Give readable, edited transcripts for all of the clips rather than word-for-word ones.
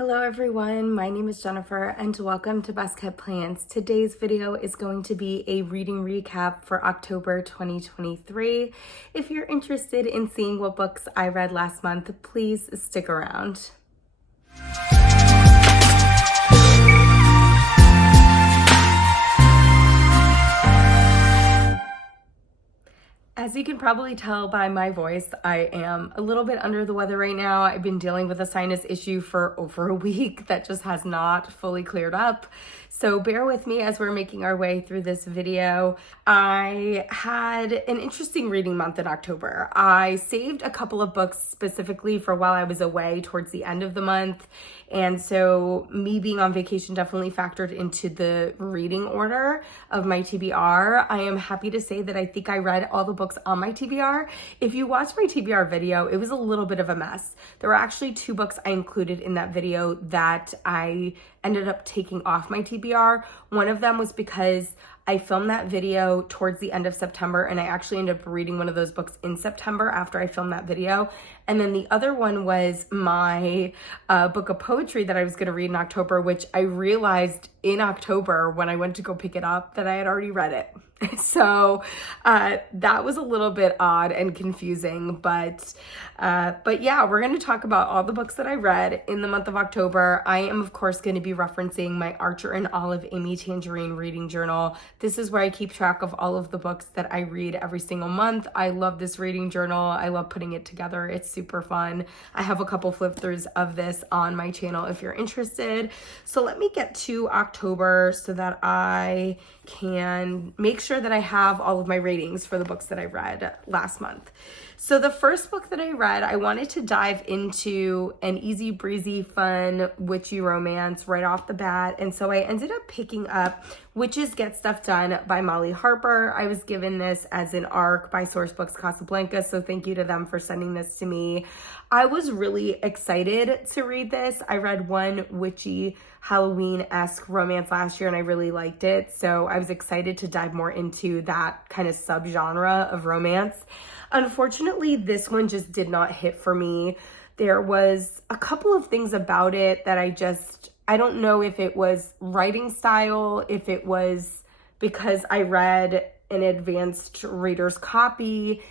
Hello everyone, my name is Jennifer and welcome to Best Kept Plans. Today's video is going to be a reading recap for October 2023. If you're interested in seeing what books I read last month, please stick around. As you can probably tell by my voice, I am a little bit under the weather right now. I've been dealing with a sinus issue for over a week that just has not fully cleared up. So bear with me as we're making our way through this video. I had an interesting reading month in October. I saved a couple of books specifically for while I was away towards the end of the month. And so me being on vacation definitely factored into the reading order of my TBR. I am happy to say that I think I read all the books on my TBR. If you watch my TBR video, it was a little bit of a mess. There were actually 2 books I included in that video that I ended up taking off my TBR. One of them was because I filmed that video towards the end of September and I actually ended up reading one of those books in September after I filmed that video. And then the other one was my book of poetry that I was going to read in October, which I realized in October when I went to go pick it up that I had already read it. So that was a little bit odd and confusing, but yeah, we're going to talk about all the books that I read in the month of October. I am, of course, going to be referencing my Archer and Olive Amy Tangerine reading journal. This is where I keep track of all of the books that I read every single month. I love this reading journal. I love putting it together. It's super fun. I have a couple flip throughs of this on my channel if you're interested. So let me get to October so that I can make sure that I have all of my ratings for the books that I read last month. So the first book that I read, I wanted to dive into an easy breezy, fun, witchy romance right off the bat. And so I ended up picking up Witches Get Stuff Done by Molly Harper. I was given this as an ARC by Sourcebooks Casablanca, so thank you to them for sending this to me. I was really excited to read this. I read one witchy Halloween-esque romance last year and I really liked it. So I was excited to dive more into that kind of subgenre of romance. Unfortunately, this one just did not hit for me. There was a couple of things about it that I don't know if it was writing style, if it was because I read an advanced reader's copy,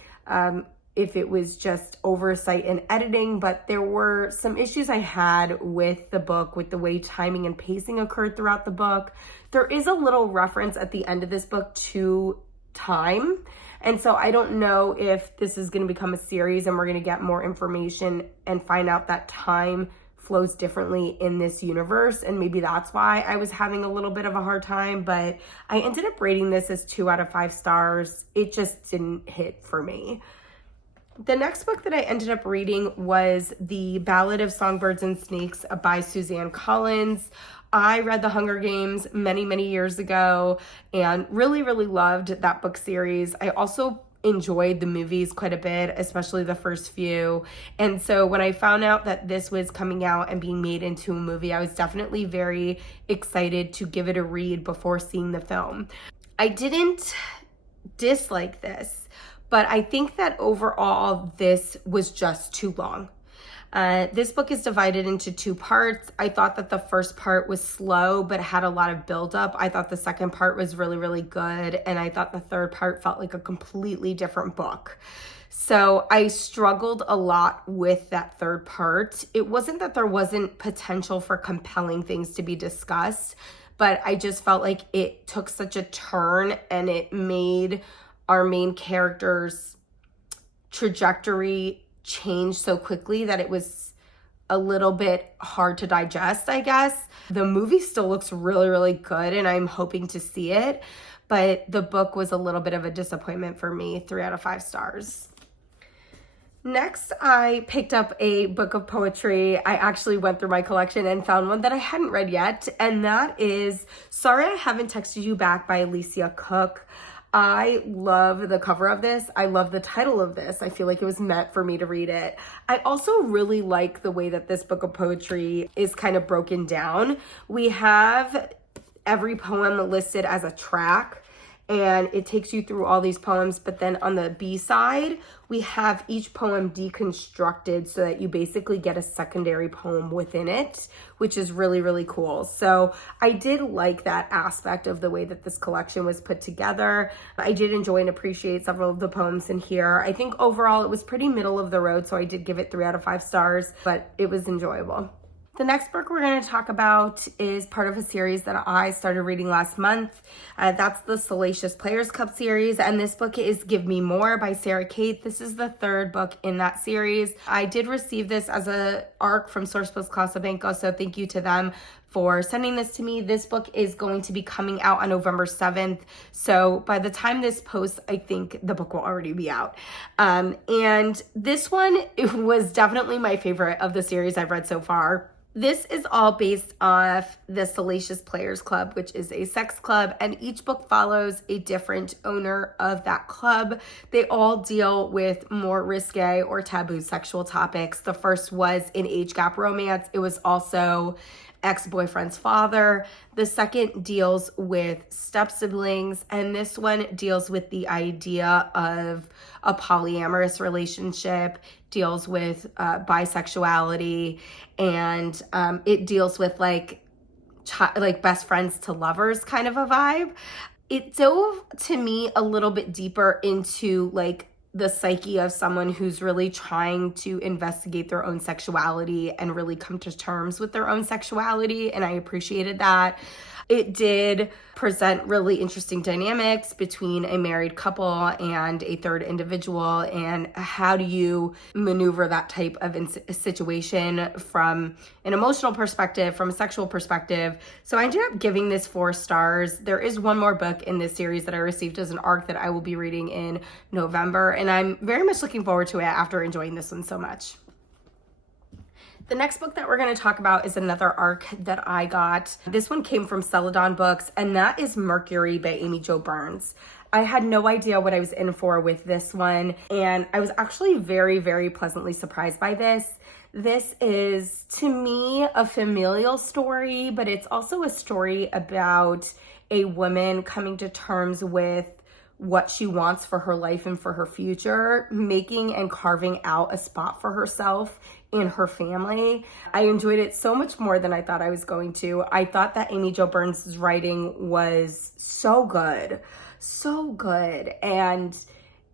if it was just oversight in editing, but there were some issues I had with the book, with the way timing and pacing occurred throughout the book. There is a little reference at the end of this book to time. And so I don't know if this is going to become a series and we're going to get more information and find out that time flows differently in this universe. And maybe that's why I was having a little bit of a hard time, but I ended up rating this as 2 out of 5 stars. It just didn't hit for me. The next book that I ended up reading was The Ballad of Songbirds and Snakes by Suzanne Collins. I read The Hunger Games many, many years ago and really, really loved that book series. I also enjoyed the movies quite a bit, especially the first few. And so when I found out that this was coming out and being made into a movie, I was definitely very excited to give it a read before seeing the film. I didn't dislike this, but I think that overall this was just too long. This book is divided into 2 parts. I thought that the first part was slow, but had a lot of buildup. I thought the second part was really, really good. And I thought the third part felt like a completely different book. So I struggled a lot with that third part. It wasn't that there wasn't potential for compelling things to be discussed, but I just felt like it took such a turn and it made our main character's trajectory change so quickly that it was a little bit hard to digest, I guess. The movie still looks really, really good and I'm hoping to see it, but the book was a little bit of a disappointment for me, 3 out of 5 stars. Next, I picked up a book of poetry. I actually went through my collection and found one that I hadn't read yet, and that is Sorry I Haven't Texted You Back by Alicia Cook. I love the cover of this. I love the title of this. I feel like it was meant for me to read it. I also really like the way that this book of poetry is kind of broken down. We have every poem listed as a track, and it takes you through all these poems. But then on the B side, we have each poem deconstructed so that you basically get a secondary poem within it, which is really, really cool. So I did like that aspect of the way that this collection was put together. I did enjoy and appreciate several of the poems in here. I think overall it was pretty middle of the road, so I did give it 3 out of 5 stars, but it was enjoyable. The next book we're going to talk about is part of a series that I started reading last month. That's the Salacious Players Club series, and this book is Give Me More by Sara Cate. This is the 3rd book in that series. I did receive this as an ARC from Source Books Casabanco, so thank you to them for sending this to me. This book is going to be coming out on November 7th. So by the time this posts, I think the book will already be out. And this one, it was definitely my favorite of the series I've read so far. This is all based off the Salacious Players Club, which is a sex club, and each book follows a different owner of that club. They all deal with more risque or taboo sexual topics. The first was an age gap romance. It was also ex-boyfriend's father. The second deals with step-siblings, and this one deals with the idea of a polyamorous relationship, deals with bisexuality, and it deals with like best friends to lovers kind of a vibe. It dove to me a little bit deeper into like the psyche of someone who's really trying to investigate their own sexuality and really come to terms with their own sexuality, and I appreciated that. It did present really interesting dynamics between a married couple and a third individual, and how do you maneuver that type of situation from an emotional perspective, from a sexual perspective. So I ended up giving this 4 stars. There is one more book in this series that I received as an ARC that I will be reading in November, and I'm very much looking forward to it after enjoying this one so much. The next book that we're going to talk about is another ARC that I got. This one came from Celadon Books, and that is Mercury by Amy Jo Burns. I had no idea what I was in for with this one, and I was actually very, very pleasantly surprised by this. This is, to me, a familial story, but it's also a story about a woman coming to terms with what she wants for her life and for her future, making and carving out a spot for herself in her family. I enjoyed it so much more than I thought I was going to. I thought that Amy Jo Burns' writing was so good, and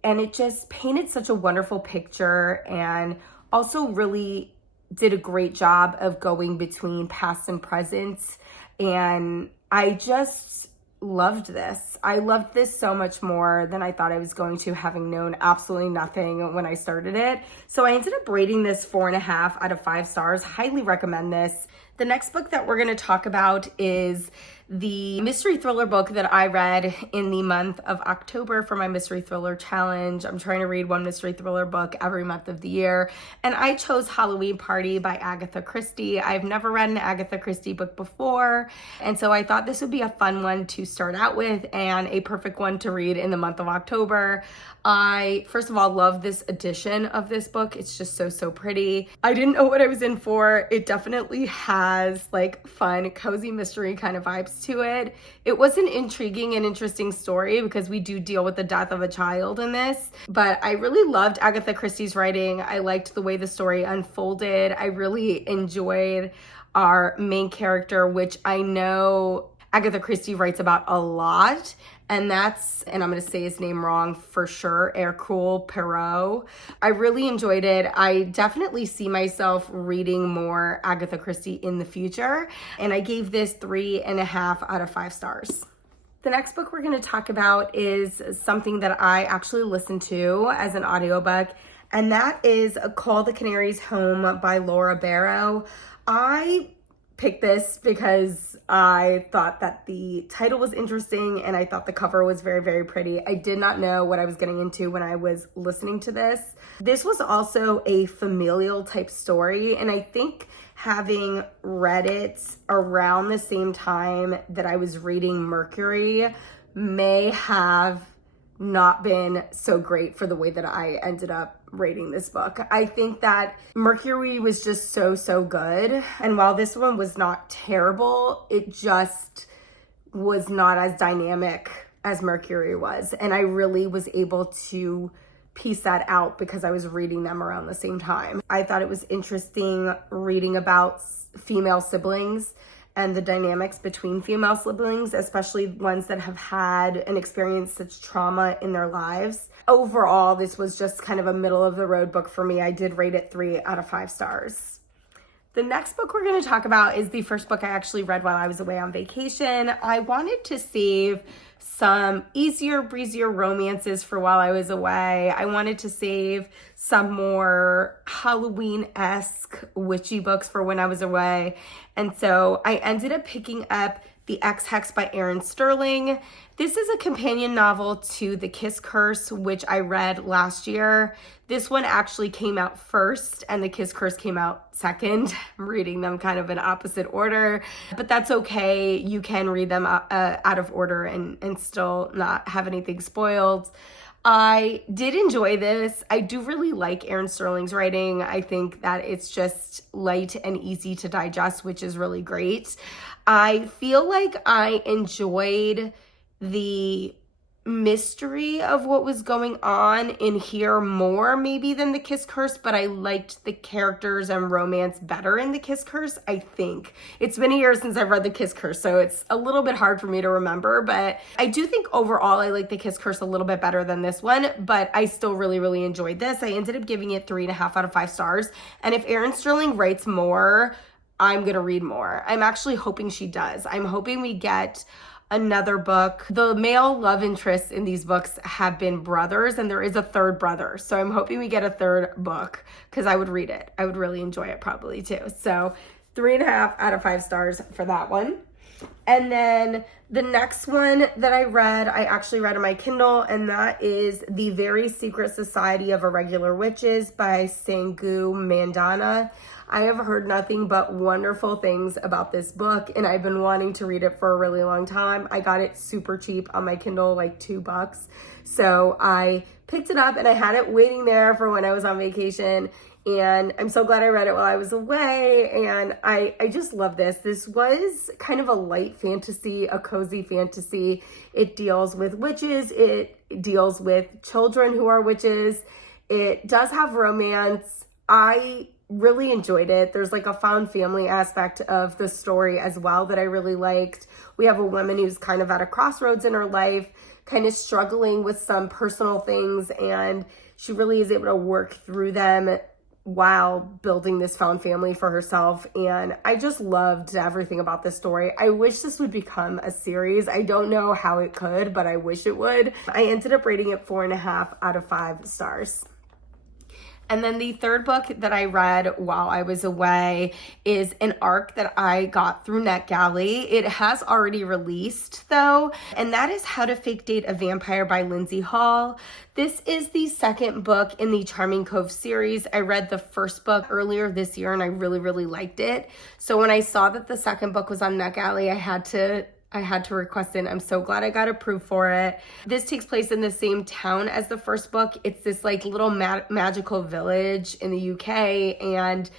it just painted such a wonderful picture, and also really did a great job of going between past and present, and I just loved this. I loved this so much more than I thought I was going to, having known absolutely nothing when I started it. So I ended up rating this 4.5 out of 5 stars. Highly recommend this. The next book that we're going to talk about is the mystery thriller book that I read in the month of October for my mystery thriller challenge. I'm trying to read one mystery thriller book every month of the year, and I chose Halloween Party by Agatha Christie. I've never read an Agatha Christie book before, and so I thought this would be a fun one to start out with and a perfect one to read in the month of October. I, first of all, love this edition of this book. It's just so pretty. I didn't know what I was in for. It definitely has like fun, cozy mystery kind of vibes to it. It was an intriguing and interesting story because we do deal with the death of a child in this, but I really loved Agatha Christie's writing. I liked the way the story unfolded. I really enjoyed our main character, which I know Agatha Christie writes about a lot, and that's, and I'm going to say his name wrong for sure, Hercule Poirot. I really enjoyed it. I definitely see myself reading more Agatha Christie in the future, and I gave this 3.5 out of 5 stars. The next book we're going to talk about is something that I actually listened to as an audiobook, and that is Call the Canaries Home by Laura Barrow. I picked this because I thought that the title was interesting and I thought the cover was very pretty. I did not know what I was getting into when I was listening to this. This was also a familial type story, and I think having read it around the same time that I was reading Mercury may have not been so great for the way that I ended up rating this book. I think that Mercury was just so good, and while this one was not terrible, it just was not as dynamic as Mercury was. And I really was able to piece that out because I was reading them around the same time. I thought it was interesting reading about female siblings and the dynamics between female siblings, especially ones that have had and experienced such trauma in their lives. Overall, this was just kind of a middle of the road book for me. I did rate it 3 out of 5 stars. The next book we're going to talk about is the first book I actually read while I was away on vacation. I wanted to save some easier, breezier romances for while I was away. I wanted to save some more Halloween-esque witchy books for when I was away. And so I ended up picking up The Ex Hex by Erin Sterling. This is a companion novel to The Kiss Curse, which I read last year. This one actually came out first and The Kiss Curse came out second. I'm reading them kind of in opposite order, but that's okay. You can read them out of order and still not have anything spoiled. I did enjoy this. I do really like Erin Sterling's writing. I think that it's just light and easy to digest, which is really great. I feel like I enjoyed the mystery of what was going on in here more maybe than The Kiss Curse, but I liked the characters and romance better in The Kiss Curse, I think. It's been a year since I've read The Kiss Curse, so it's a little bit hard for me to remember, but I do think overall I like The Kiss Curse a little bit better than this one, but I still really, really enjoyed this. I ended up giving it 3.5 out of 5 stars, and if Erin Sterling writes more, I'm going to read more. I'm actually hoping she does. I'm hoping we get another book. The male love interests in these books have been brothers, and there is a third brother. So I'm hoping we get a third book because I would read it. I would really enjoy it probably too. So 3.5 out of 5 stars for that one. And then the next one that I read, I actually read on my Kindle, and that is The Very Secret Society of Irregular Witches by Sangu Mandanna. I have heard nothing but wonderful things about this book, and I've been wanting to read it for a really long time. I got it super cheap on my Kindle, like $2. So I picked it up and I had it waiting there for when I was on vacation. And I'm so glad I read it while I was away. And I just love this. This was kind of a light fantasy, a cozy fantasy. It deals with witches. It deals with children who are witches. It does have romance. I really enjoyed it. There's like a found family aspect of the story as well that I really liked. We have a woman who's kind of at a crossroads in her life, kind of struggling with some personal things, and she really is able to work through them while building this found family for herself. And I just loved everything about this story. I wish this would become a series. I don't know how it could, but I wish it would. I ended up rating it 4.5 out of 5 stars. And then the third book that I read while I was away is an ARC that I got through NetGalley. It has already released though, and that is How to Fake Date a Vampire by Linsey Hall. This is the second book in the Charming Cove series. I read the first book earlier this year and I really, really liked it. So when I saw that the second book was on NetGalley, I had to request it. I'm so glad I got approved for it. This takes place in the same town as the first book. It's this like little magical village in the UK, and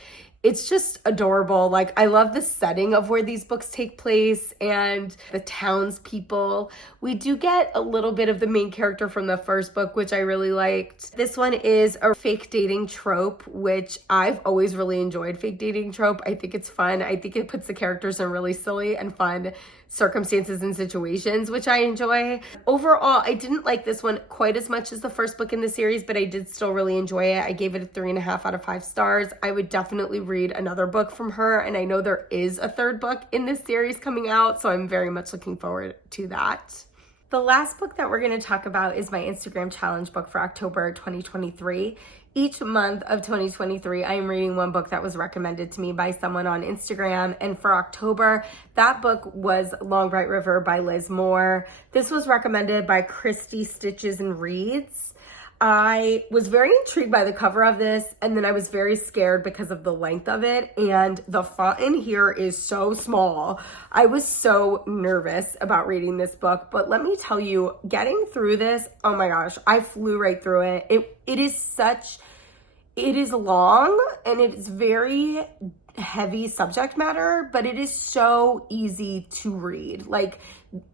it's just adorable. Like, I love the setting of where these books take place and the townspeople. We do get a little bit of the main character from the first book, which I really liked. This one is a fake dating trope, which I've always really enjoyed. Fake dating trope. I think it's fun. I think it puts the characters in really silly and fun circumstances and situations, which I enjoy. Overall, I didn't like this one quite as much as the first book in the series, but I did still really enjoy it. I gave it a 3.5 out of 5 stars. I would definitely read another book from her, and I know there is a third book in this series coming out, so I'm very much looking forward to that. The last book that we're going to talk about is my Instagram challenge book for October 2023. Each month of 2023, I am reading one book that was recommended to me by someone on Instagram. And for October, that book was Long Bright River by Liz Moore. This was recommended by Christie Stitches and Reads. I was very intrigued by the cover of this, and then I was very scared because of the length of it, and the font in here is so small. I was so nervous about reading this book, but let me tell you, getting through this, oh my gosh, I flew right through it. It is long, and it is very heavy subject matter, but it is so easy to read. Like,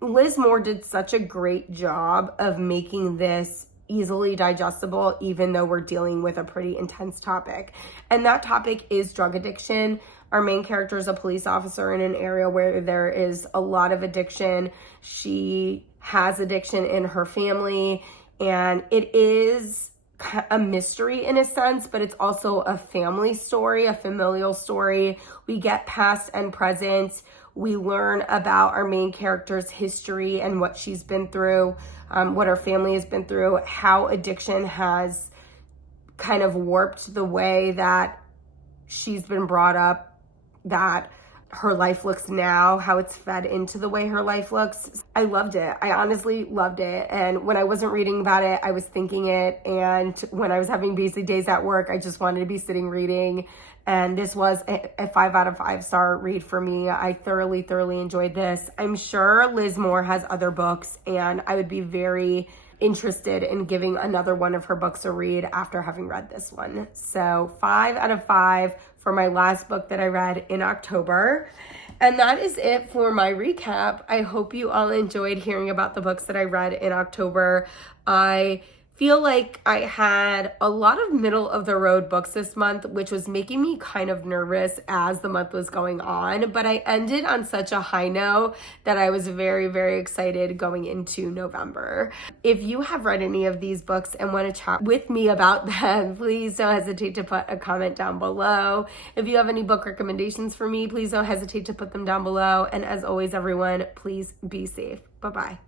Liz Moore did such a great job of making this easily digestible, even though we're dealing with a pretty intense topic. And that topic is drug addiction. Our main character is a police officer in an area where there is a lot of addiction. She has addiction in her family, and it is a mystery in a sense, but it's also a family story, a familial story. We get past and present. We learn about our main character's history and what she's been through, what her family has been through, how addiction has kind of warped the way that she's been brought up, that her life looks now, how it's fed into the way her life looks. I loved it. I honestly loved it. And when I wasn't reading about it, I was thinking it. And when I was having busy days at work, I just wanted to be sitting reading. And this was a 5 out of 5 star read for me. I thoroughly enjoyed this. I'm sure Liz Moore has other books, and I would be very interested in giving another one of her books a read after having read this one. So 5 out of 5 for my last book that I read in October. And that is it for my recap. I hope you all enjoyed hearing about the books that I read in October. I feel like I had a lot of middle of the road books this month, which was making me kind of nervous as the month was going on, but I ended on such a high note that I was very excited going into November. If you have read any of these books and want to chat with me about them, please don't hesitate to put a comment down below. If you have any book recommendations for me, please don't hesitate to put them down below. And as always, everyone, please be safe. Bye-bye.